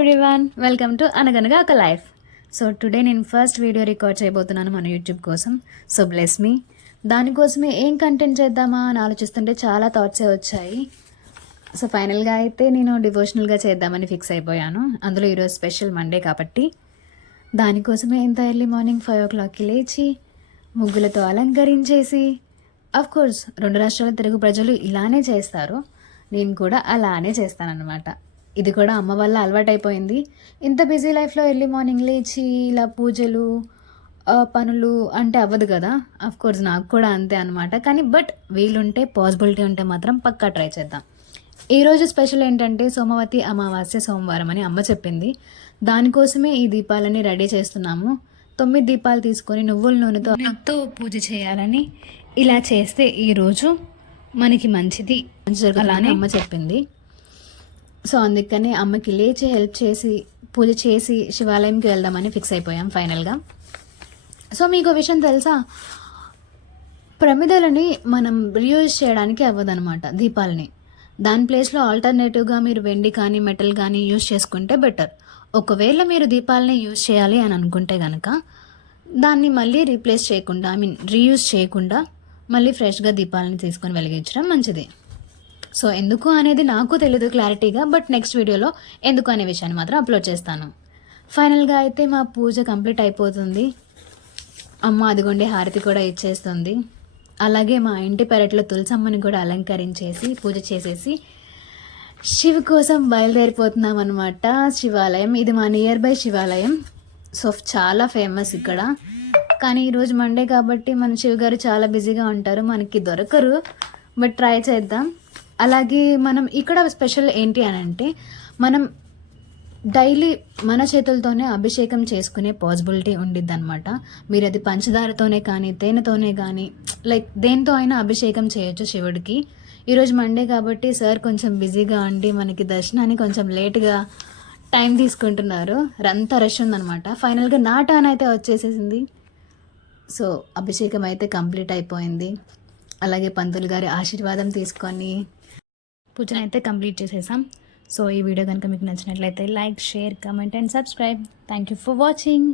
Everyone, welcome to అనగనగా ఒక life. So today నేను ఫస్ట్ వీడియో రికార్డ్ చేయబోతున్నాను మన యూట్యూబ్ కోసం. So bless me. దానికోసమే ఏం కంటెంట్ చేద్దామా అని ఆలోచిస్తుంటే చాలా థాట్సే వచ్చాయి. సో ఫైనల్గా అయితే నేను డివోషనల్గా చేద్దామని ఫిక్స్ అయిపోయాను. అందులో ఈరోజు స్పెషల్ మండే కాబట్టి దానికోసమే ఇంత ఎర్లీ మార్నింగ్ 5 o'clockకి లేచి ముగ్గులతో అలంకరించేసి, కోర్స్ 2 రాష్ట్రాల తెలుగు ప్రజలు ఇలానే చేస్తారు, నేను కూడా అలానే చేస్తానన్నమాట. ఇది కూడా అమ్మ వల్ల అలవాటైపోయింది. ఇంత బిజీ లైఫ్లో ఎర్లీ మార్నింగ్ లేచి ఇలా పూజలు పనులు అంటే అవ్వదు కదా. కోర్స్ నాకు కూడా అంతే అనమాట. కానీ బట్ వీలుంటే పాసిబిలిటీ ఉంటే మాత్రం పక్కా ట్రై చేద్దాం. ఈరోజు స్పెషల్ ఏంటంటే సోమవతి అమావాస్య సోమవారం అని అమ్మ చెప్పింది. దానికోసమే ఈ దీపాలని రెడీ చేస్తున్నాము. 9 దీపాలు తీసుకొని నువ్వుల నూనెతో పూజ చేయాలని, ఇలా చేస్తే ఈరోజు మనకి మంచిది జరగాలని అమ్మ చెప్పింది. సో అందుకని అమ్మకి లేచి హెల్ప్ చేసి పూజ చేసి శివాలయంకి వెళ్దామని ఫిక్స్ అయిపోయాం ఫైనల్గా. సో మీకు విషయం తెలుసా, ప్రమిదలని మనం రీయూజ్ చేయడానికి అవ్వదనమాట దీపాలని. దాని ప్లేస్లో ఆల్టర్నేటివ్గా మీరు వెండి కానీ మెటల్ కానీ యూజ్ చేసుకుంటే బెటర్. ఒకవేళ మీరు దీపాలని యూజ్ చేయాలి అని అనుకుంటే కనుక దాన్ని మళ్ళీ రీప్లేస్ చేయకుండా, రీయూజ్ చేయకుండా మళ్ళీ ఫ్రెష్గా దీపాలని తీసుకొని వెలిగించడం మంచిది. సో ఎందుకు అనేది నాకు తెలియదు క్లారిటీగా, బట్ నెక్స్ట్ వీడియోలో ఎందుకు అనే విషయాన్ని మాత్రం అప్లోడ్ చేస్తాను. ఫైనల్గా అయితే మా పూజ కంప్లీట్ అయిపోతుంది. అమ్మ అదిగోండి హారతి కూడా ఇచ్చేస్తుంది. అలాగే మా ఇంటి పెరట్లో తులసమ్మని కూడా అలంకరించేసి పూజ చేసేసి శివ్ కోసం బయలుదేరిపోతున్నాం అనమాట. శివాలయం ఇది మా నియర్ బై శివాలయం. సో చాలా ఫేమస్ ఇక్కడ. కానీ ఈరోజు మండే కాబట్టి మన శివ్ గారు చాలా బిజీగా ఉంటారు, మనకి దొరకరు. బట్ ట్రై చేద్దాం. అలాగే మనం ఇక్కడ స్పెషల్ ఏంటి అని అంటే, మనం డైలీ మన చేతులతోనే అభిషేకం చేసుకునే పాసిబిలిటీ ఉండిద్ది అనమాట. మీరు అది పంచదారతోనే కానీ తేనెతోనే కానీ లైక్ దేంతో అయినా అభిషేకం చేయొచ్చు శివుడికి. ఈరోజు మండే కాబట్టి సార్ కొంచెం బిజీగా ఉండి మనకి దర్శనాన్ని కొంచెం లేట్గా టైం తీసుకుంటున్నారు. అంతా రష్ ఉందనమాట. ఫైనల్గా నా టర్న్ అయితే వచ్చేసేసింది. సో అభిషేకం అయితే కంప్లీట్ అయిపోయింది. అలాగే పంతులు గారి ఆశీర్వాదం తీసుకొని పూజను అయితే కంప్లీట్ చేసేసాం. సో ఈ వీడియో కనుక మీకు నచ్చినట్లయితే like, share, comment and subscribe. Thank you for watching.